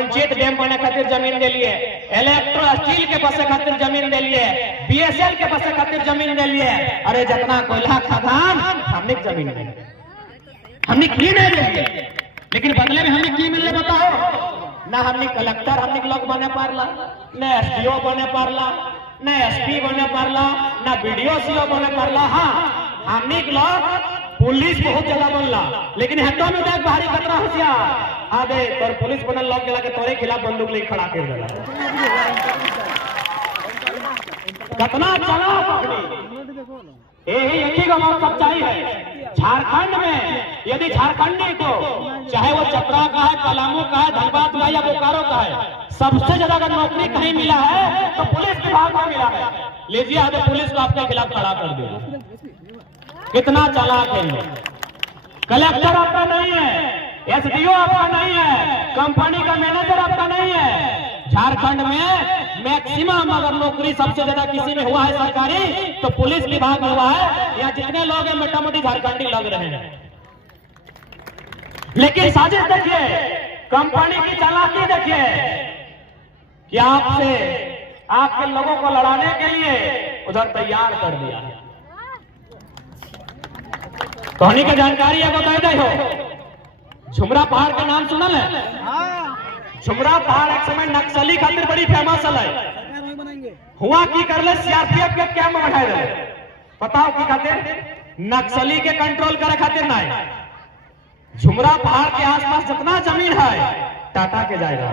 Panchayat dam बने खातिर जमीन दे लिए, इलेक्ट्रो स्टील के बसे खातिर जमीन दे लिए, बीएसएल के बसे खातिर जमीन दे लिए। अरे जितना कोयला खदान हमने जमीन दे, हमने की नहीं दे, लेकिन बदले में हमें की मिले बताओ? ना हमने कलेक्टर हमने लोग बने पारला, न एसडीओ बने पारला, न एसपी बने पारला, न बीडीओ सीओ बने पारला। हाँ हमने लोग पुलिस बहुत जगह बनला, लेकिन हेतु में देख बाहरी खतरा होशियार आगे तोर पुलिस बनल लोग के लगे तोरे खिलाफ बंदूक लेके खड़ा कर देला। कितना चला पकड़ी यही बात सच्चाई है। झारखंड में यदि झारखंडी को चाहे वो चतरा का है, पलामू का है, धनबाद का है या बोकारो का है, सबसे ज्यादा अगर नौकरी कहीं मिला है तो पुलिस विभाग में मिला है। लीजिए आगे पुलिस को आपके खिलाफ खड़ा कर दिया। कितना चालाक है। कलेक्टर आपका नहीं है, एसडीओ आपका नहीं है, कंपनी का मैनेजर आपका नहीं है। झारखंड में मैक्सिमम अगर नौकरी सबसे ज्यादा किसी में हुआ है सरकारी तो पुलिस विभाग में हुआ है। यहाँ जितने लोग हैं मोटा मोटी झारखंडी लग रहे हैं। लेकिन साजिश देखिए, कंपनी की चालाकी देखिए कि आपसे आपके लोगों को लड़ाने के लिए उधर तैयार कर दिया है। कहानी का जानकारी है बताए दे हो। झुमरा पहाड़ का नाम सुनल है? झुमरा पहाड़ एक समय नक्सली खातिर बड़ी फेमस है। हुआ की कर ले सीआरपीएफ के कैंप बनाए रहे, बताओ की खातिर? नक्सली के कंट्रोल करे खातिर नहीं। झुमरा पहाड़ के आसपास जितना जमीन है टाटा के जाएगा,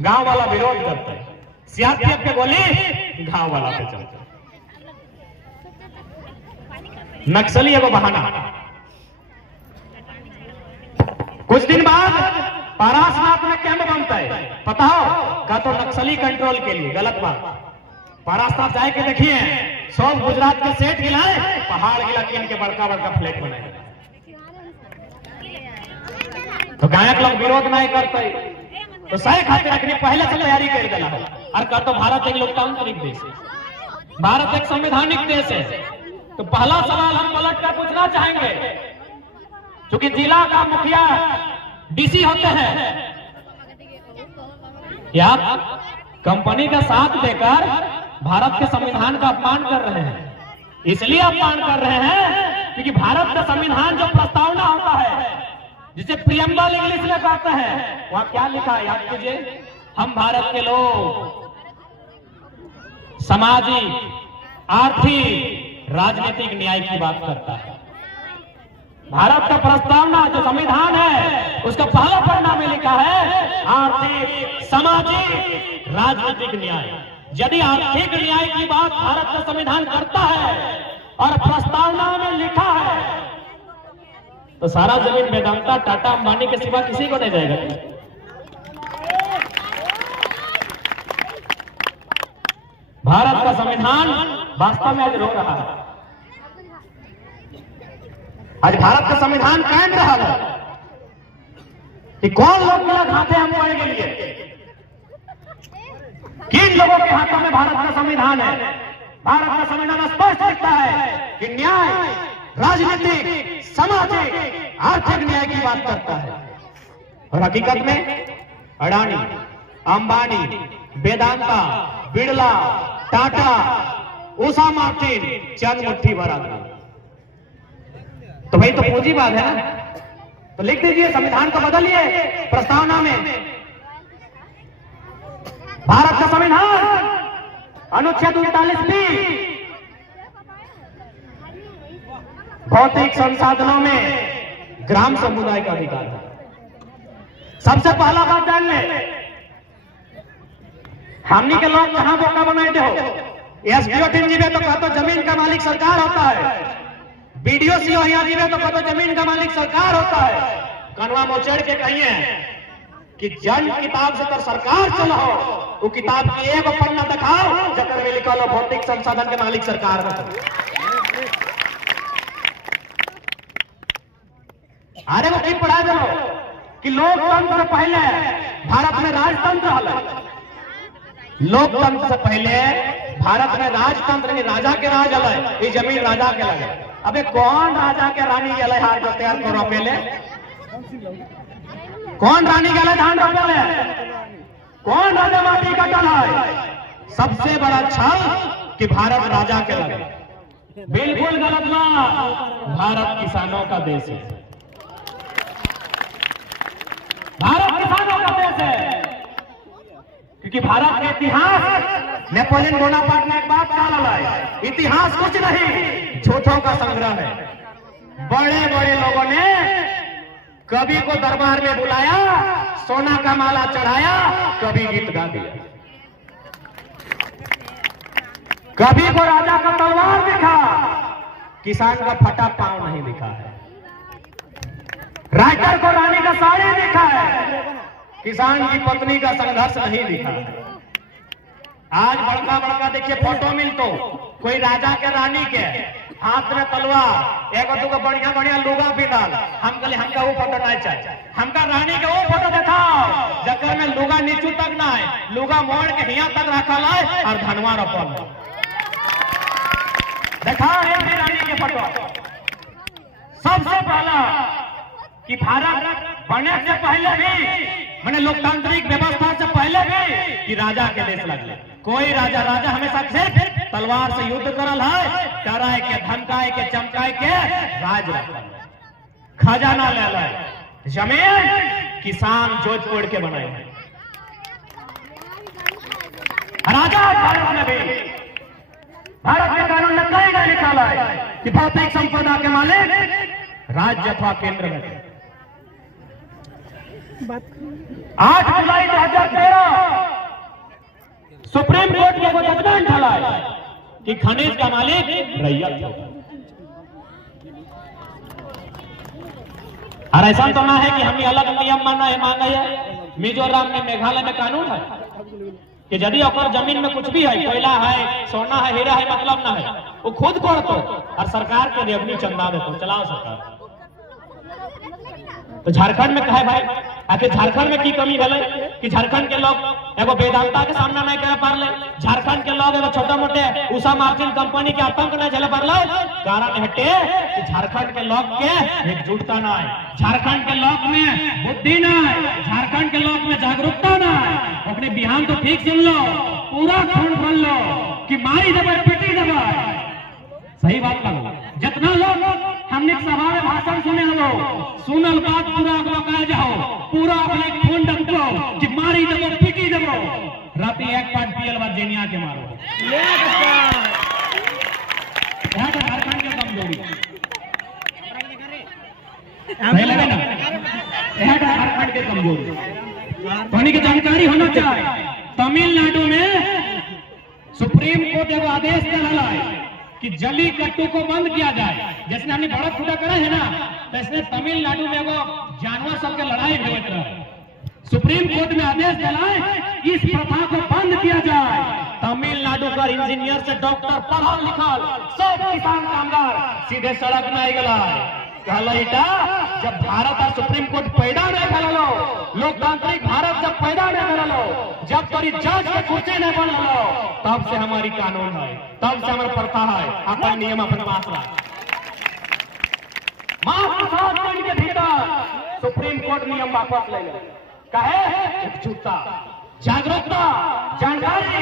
गांव वाला विरोध करता है। सीआरपीएफ के गोली गांव वाला पे चलता है। नक्सली है वो बहाना। कुछ दिन बाद पारासनाथ में कैंप बनता है, पता हो का तो नक्सली कंट्रोल के लिए। गलत बात। पारासनाथ जाए के देखिए, सब गुजरात के सेठ गिलाए, पहाड़ गिला के इनके बड़का बड़का फ्लैट बनाए। तो गायक लोग विरोध नहीं करते तो सही खातिर रखने पहले से तैयारी कर देना है। और का तो भारत एक लोकतांत्रिक देश है, भारत एक संवैधानिक देश है। तो पहला सवाल हम पलट कर पूछना चाहेंगे, क्योंकि जिला का मुखिया डीसी होते हैं, क्या कंपनी का साथ देकर भारत के संविधान का अपमान कर रहे हैं? इसलिए अपमान कर रहे हैं क्योंकि भारत का संविधान जो प्रस्तावना होता है, जिसे प्रियम्बल इंग्लिश में कहते हैं, वहां क्या लिखा है याद कीजिए? हम भारत के लोग सामाजिक, आर्थिक, राजनीतिक न्याय की बात करता है। भारत का प्रस्तावना जो संविधान है उसका पहला पन्ना में लिखा है आर्थिक, सामाजिक, राजनीतिक न्याय। यदि आर्थिक न्याय की बात भारत का संविधान करता है और प्रस्तावना में लिखा है तो सारा जमीन वेदांता, टाटा, अंबानी के सिवा किसी को नहीं जाएगा। भारत का संविधान वास्तव में आज रो रहा है। आज भारत का संविधान कायम रहा है कि कौन लोग मिला खाते हम पाने के लिए, किन लोगों के हाथों में भारत का संविधान है। भारत का संविधान स्पष्ट लिखता है कि न्याय, राजनीतिक, सामाजिक, आर्थिक न्याय की बात करता है। और हकीकत में अडानी, अंबानी, वेदांता, बिड़ला, टाटा, उषा मार्टिन चंद मुट्ठी भर आदमी। तो भाई तो पूंजीवाद है ना, तो लिख दीजिए संविधान को बदलिए प्रस्तावना में। भारत का संविधान अनुच्छेद 39B भौतिक संसाधनों में ग्राम समुदाय का अधिकार है। सबसे पहला बात जान ले, हमनी के लोग जहां बोका बनाए हो, एसडीओ टीम जीवे तो कहते जमीन का मालिक सरकार होता है, बीडीओ सीओ यहाँ जीवे तो कहते जमीन का मालिक सरकार होता है। कनवा मोचड़ के कहिए कि जन किताब से तो सरकार चलो, वो किताब की एक पन्ना दिखाओ जकर में लिखा लो भौतिक संसाधन के मालिक सरकार है। अरे वो कहीं पढ़ा दो कि लोकतंत्र से पहले भारत में राजतंत्र है। लोकतंत्र से पहले भारत में राजतंत्र नहीं, राजा के राज अलग, ये जमीन राजा के लगे। अबे कौन राजा के रानी गले हाथ जोते हैं रोपेले? कौन रानी गले धान रोपेले? कौन राजा माटी का दल है? सबसे बड़ा छल कि भारत राजा के लगे। बिल्कुल गलत बात। भारत किसानों का देश है, भारत किसानों का देश है। क्योंकि भारत के इतिहास, नेपोलियन बोनापार्ट ने एक बात कहा है, इतिहास कुछ नहीं, झूठों का संग्रह है। बड़े बड़े लोगों ने कवि को दरबार में बुलाया, सोना का माला चढ़ाया, कवि गीत गा दिया। कवि को राजा का तलवार दिखा, किसान का फटा पांव नहीं दिखा है। राइटर को रानी का साड़ी दिखा है, किसान की पत्नी का संघर्ष नहीं दिखा है। आज बड़का बड़का देखिए फोटो मिलतो, कोई राजा के रानी के हाथ में तलवार, एक दूगो बढ़िया बढ़िया लुगा पिनल। हम कहले हमका वो फोटो नहीं चाहिए, हमका रानी के वो फोटो दिखाओ जकर में लुगा नीचू तक ना है, लुगा मोड़ के हिया तक रखल है और धनवा रखल है। देखा है रानी के फोटो। सबसे पहला कि भारत बनने से पहले भी, मैंने लोकतांत्रिक व्यवस्था से पहले भी कि राजा के देश लगले। कोई राजा हमेशा सिर्फ तलवार से युद्ध करल है, डराए के, धमकाए के, चमकाए के राज रखल, खजाना ले ले, जमीन किसान जोत कोड़ के बनाए हैं। राजा भारत में भी, भारत के कानून में कई जगह लिखा है कि भौतिक संपदा के मालिक राज्य अथवा केंद्र में। 8 जुलाई 2013 सुप्रीम कोर्ट के जजमेंट हला कि खनिज का मालिक रैयत होगा। और ऐसा तो ना है कि हमें अलग नियम मांगा है। मिजोरम में, मेघालय में कानून है कि यदि अगर जमीन में कुछ भी है, कोयला है, सोना है, हीरा है, मतलब ना है, वो खुद करतो और सरकार के रेवन्यू चंदा देतो, चलाओ सरकार। तो झारखंड में कहे भाई, आखिर झारखंड में की कमी है कि झारखंड के लोग एगो वेदांता के सामना नहीं कर पारले, झारखंड के लोग एगो छोटे मोटे उषा मार्टिन कंपनी के आतंक नहीं झेले पारले। कारण हटे कि झारखंड के लोग के एकजुटता ना है, झारखंड के लोग में बुद्धि ना है, झारखंड के लोग में जागरूकता ना है। अपने बिहान तो ठीक सुन लो, पूरा खून खोल लो कि मारी दबा पिटी दबा, सही बात करो। जितना लोग हमने सभा में भाषण सुने हो, सुनल बात पूरा कह जाओ, पूरा अपने खून डबो कि मारी दबो, पिटी दबो, राती एक पाट पियल बाद जेनिया के मारो। झारखंड के कमजोरी नहीं लगे ना, यह झारखंड के कमजोरी पानी की जानकारी होना चाहिए। तमिलनाडु में सुप्रीम कोर्ट एगो आदेश दे रहा है कि जली कट्टू को बंद किया जाए। जैसे हमने बड़ा छूटा करा है ना, वैसे तमिलनाडु में वो जानवर सब के लड़ाई होते रहे, सुप्रीम कोर्ट में आदेश दिला है इस प्रथा को बंद किया जाए। तमिलनाडु का इंजीनियर से डॉक्टर, पढ़ा लिखा सब किसान कामगार सीधे सड़क में आई गला है। जब भारत और सुप्रीम कोर्ट पैदा नहीं कर लो, लोकतांत्रिक भारत जब पैदा नहीं कर लो, जब तरी जज के कुर्सी नहीं बन लो, तब से हमारी कानून है, तब से हमारा प्रथा है, अपन नियम अपन पास रहा। मात्र 7 दिन के भीतर सुप्रीम कोर्ट नियम वापस ले गए। कहे एकजुटता, जागरूकता, जानकारी,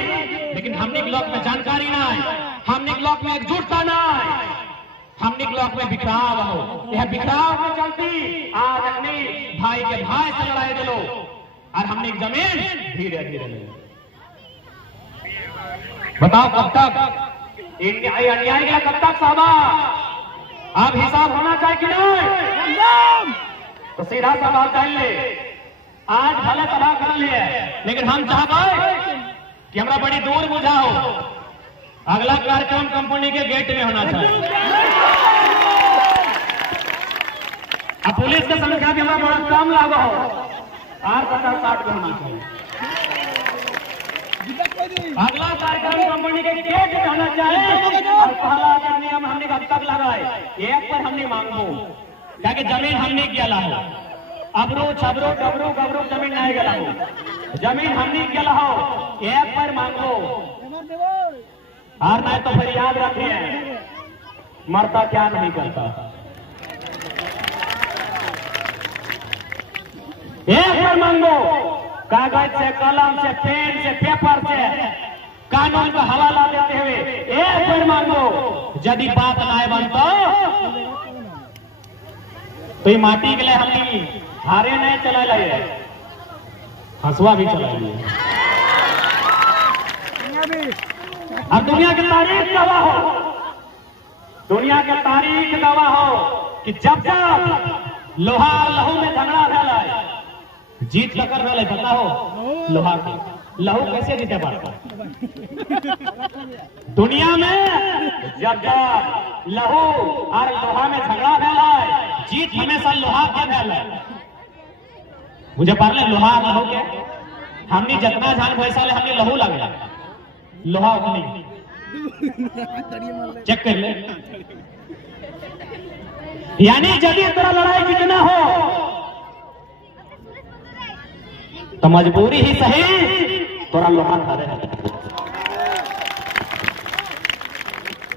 लेकिन हमने ब्लॉक में जानकारी ना है, हमने ब्लॉक में एकजुटता ना है, हमने ब्लॉक में बिखराव हो, यह बिखराव में चलती आज अपनी भाई के भाई से लड़ाई दिलो और हमने जमीन धीरे धीरे ले। बताओ कब तक अन्याय का, कब तक साहबा? अब हिसाब होना चाहिए कि नहीं? तो सीधा सवाल कर ले, आज भले सभा कर लिए, लेकिन हम चाहते कि हमरा बड़ी दूर बुझाओ, अगला कार्यक्रम कंपनी के गेट में होना चाहिए। अब पुलिस के संख्या भी हमारा बड़ा कम लागू हो, 50-60 होना चाहिए। अगला कार्यक्रम कंपनी के गेट में होना चाहिए। और पहला नियम हमने अब तक लगाए, एक पर हमने मांगो ताकि जमीन हमने किया हो, अबरू छबरू डबरू गबरू जमीन नहीं गला हो, जमीन हमने किया हो, एक पर मांगो। और नहीं तो फिर याद रखिए, मरता क्या नहीं करता। एक बार मांगो, कागज से, कलम से, पेन से, पेपर से कानून का हवाला देते हुए एक बार मांगो, यदि बात ना बनता तो ये माटी के लिए हमने हारे नहीं चला लिए, हंसुआ भी चला लिए। अब दुनिया की तारीख गवाह हो, दुनिया की तारीख गवाह हो कि जब जब लोहा लहू में झगड़ा भेला, जीत ककर भेले पता हो लोहा के लहू कैसे जीते पाता दुनिया में जब जब लहू और लोहा में झगड़ा भेला, जीत हमेशा लोहा के भेला। मुझे पाले लोहा लहू के हमने जितना जान वैसा ले हमने लहू लगे लोहा नहीं चेक कर ले। यानी यदि तेरा लड़ाई जीतना हो तो मजबूरी ही सही तोरा लोहा धरे।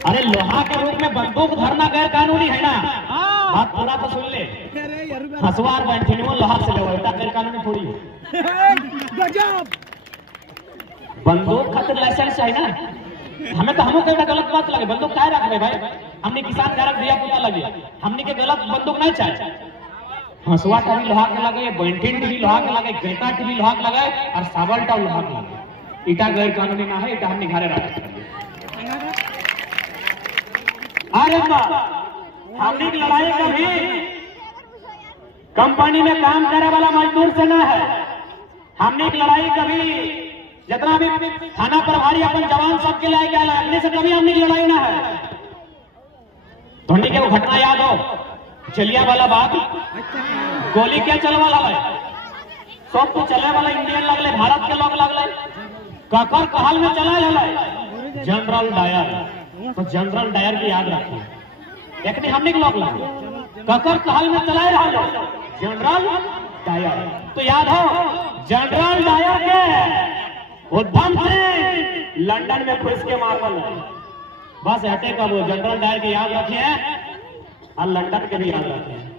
अरे लोहा के रूप में बंदूक धरना गैर कानूनी है ना, बात पूरा तो सुन ले। हसवार बैंठनियो लोहा से ले गैर कानूनी थोड़ी है। बंदूक खातिर लाइसेंस है ना, हमें तो हमको कोई गलत बात लगे बंदूक क्या रख भाई, हमने किसान घर दिया पुता लगे, हमने के गलत बंदूक नहीं चाहिए। हंसुआ का भी लोहा के लगे, बैंठन के भी लोहा के लगे, गेटा के भी लोहा के लगे और साबल का लोहा के लगे। इटा गैर कानूनी ना है, इटा हमने घरे रख। अरे हमने की लड़ाई कभी कंपनी में काम करे वाला मजदूर से ना है, हमने की लड़ाई कभी जितना भी थाना प्रभारी अपन जवान सबके लाए गया अपने से कभी हमने लड़ाई ना है। धोनी के वो घटना याद हो, चलिया वाला बात, गोली क्या चल वाला है, सब तो चले वाला इंडियन लगले, भारत के लोग लगले, ककर कहल में चला है जनरल डायर। तो जनरल डायर की याद रखिए, एक हमने के लोग लगे ककर कहल में चला रहा जनरल डायर। तो याद हो जनरल डायर के उद्धम से लंदन में घुस के मारल है, बस हटे का वो जनरल डायर के याद रखिए और लंदन के भी याद रखिए।